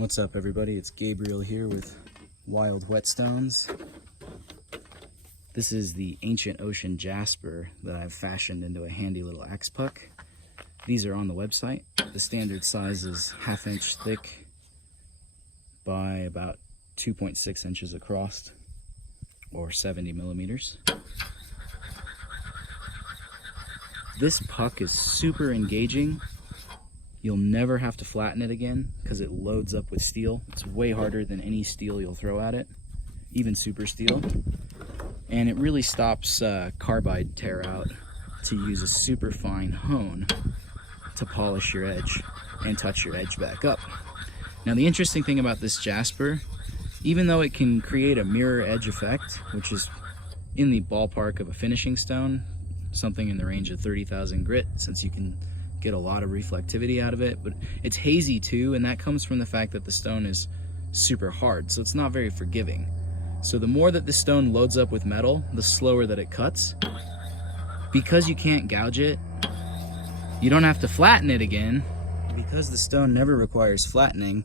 What's up, everybody? It's Gabriel here with Wild Whetstones. This is the Ancient Ocean Jasper that I've fashioned into a handy little axe puck. These are on the website. The standard size is 1/2 inch thick by about 2.6 inches across, or 70 millimeters. This puck is super engaging. You'll never have to flatten it again because it loads up with steel. It's way harder than any steel you'll throw at it, even super steel. And it really stops carbide tear out to use a super fine hone to polish your edge and touch your edge back up. Now, the interesting thing about this Jasper, even though it can create a mirror edge effect, which is in the ballpark of a finishing stone, something in the range of 30,000 grit, since you can get a lot of reflectivity out of it, but it's hazy too, and that comes from the fact that the stone is super hard, so it's not very forgiving. So the more that the stone loads up with metal, the slower that it cuts. Because you can't gouge it, you don't have to flatten it again. Because the stone never requires flattening,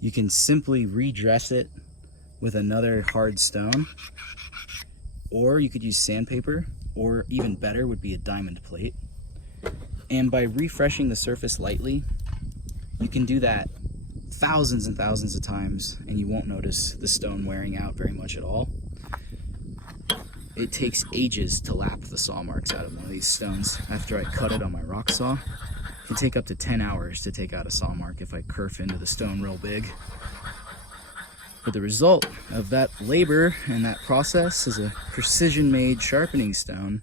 you can simply redress it with another hard stone, or you could use sandpaper, or even better would be a diamond plate. And by refreshing the surface lightly, you can do that thousands and thousands of times and you won't notice the stone wearing out very much at all. It takes ages to lap the saw marks out of one of these stones. After I cut it on my rock saw, it can take up to 10 hours to take out a saw mark if I kerf into the stone real big. But the result of that labor and that process is a precision-made sharpening stone,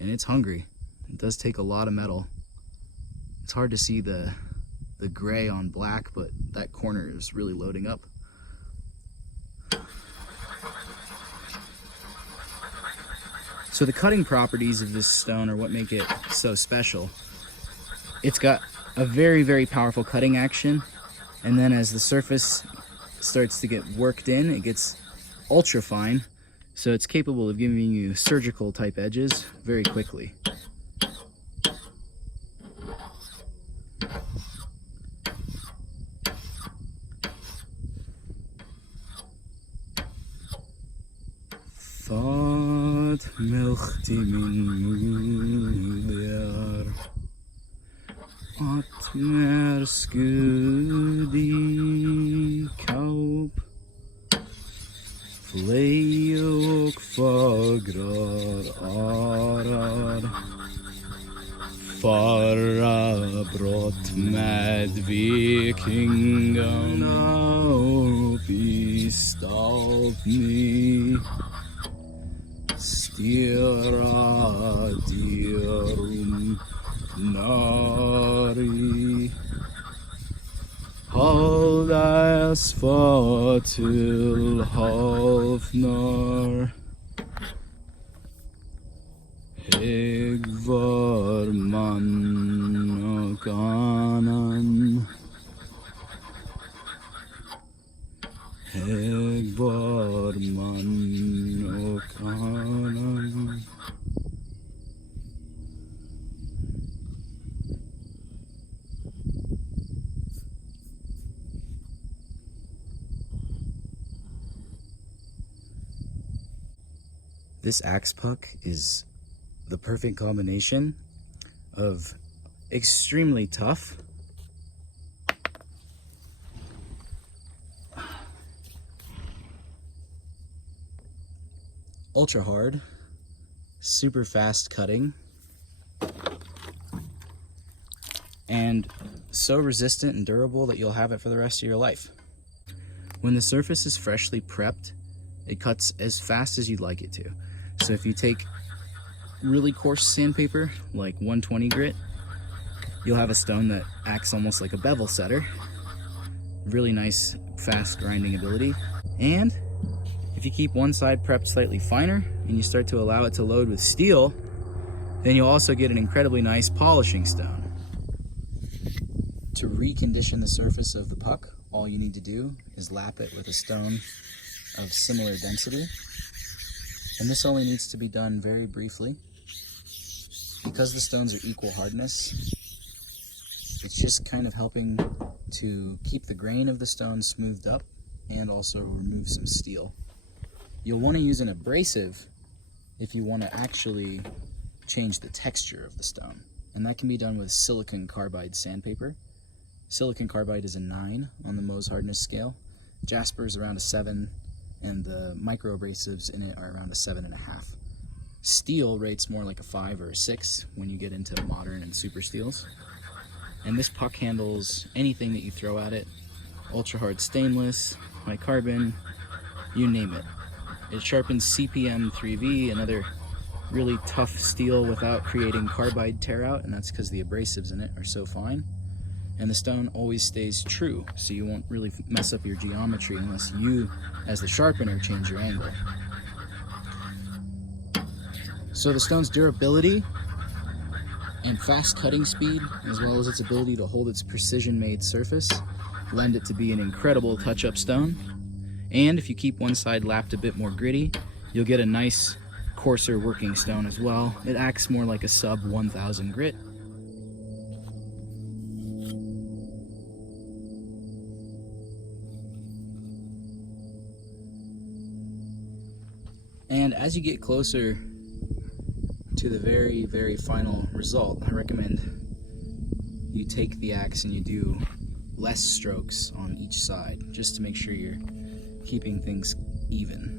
and it's hungry. It does take a lot of metal. It's hard to see the gray on black, but that corner is really loading up. So the cutting properties of this stone are what make it so special. It's got a very, very powerful cutting action, and then as the surface starts to get worked in, it gets ultra fine, so it's capable of giving you surgical type edges very quickly. Thought milchti min muder at mer skudi kaup fleok fagrar arar fara brott med vikingarna upp i Stalpni Stira dirum nari Haldas fatil halfnar Heg var man och annan Heg var man och annan. This axe puck is the perfect combination of extremely tough ultra hard, super fast cutting, and so resistant and durable that you'll have it for the rest of your life. When the surface is freshly prepped, it cuts as fast as you'd like it to. So if you take really coarse sandpaper, like 120 grit, you'll have a stone that acts almost like a bevel setter. Really nice, fast grinding ability. And if you keep one side prepped slightly finer and you start to allow it to load with steel, then you'll also get an incredibly nice polishing stone. To recondition the surface of the puck, all you need to do is lap it with a stone of similar density. And this only needs to be done very briefly. Because the stones are equal hardness, It's just kind of helping to keep the grain of the stone smoothed up and also remove some steel. You'll want to use an abrasive if you want to actually change the texture of the stone. And that can be done with silicon carbide sandpaper. Silicon carbide is a 9 on the Mohs hardness scale. Jasper is around a 7, and the micro abrasives in it are around a 7.5. Steel rates more like a 5 or a 6 when you get into modern and super steels. And this puck handles anything that you throw at it. Ultra hard stainless, high carbon, you name it. It sharpens CPM 3V, another really tough steel without creating carbide tear out, and that's because the abrasives in it are so fine. And the stone always stays true, so you won't really mess up your geometry unless you, as the sharpener, change your angle. So the stone's durability and fast cutting speed, as well as its ability to hold its precision-made surface, lend it to be an incredible touch-up stone. And if you keep one side lapped a bit more gritty, you'll get a nice, coarser working stone as well. It acts more like a sub 1000 grit. And as you get closer to the very, very final result, I recommend you take the axe and you do less strokes on each side, just to make sure you're keeping things even.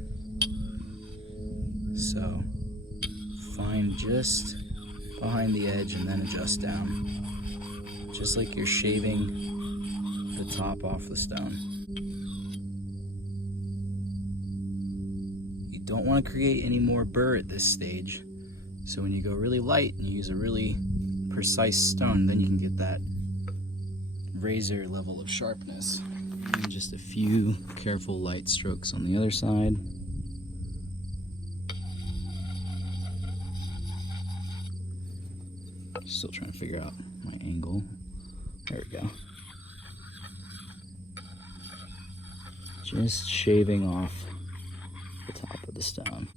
So find just behind the edge and then adjust down, just like you're shaving the top off the stone. You don't want to create any more burr at this stage, so when you go really light and you use a really precise stone, then you can get that razor level of sharpness. And just a few careful light strokes on the other side. Still trying to figure out my angle. There we go. Just shaving off the top of the stone.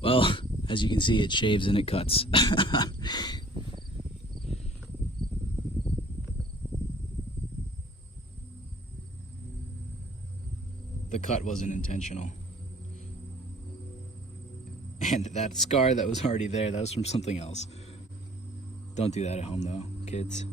Well, as you can see, it shaves and it cuts. The cut wasn't intentional. And that scar that was already there, that was from something else. Don't do that at home though, kids.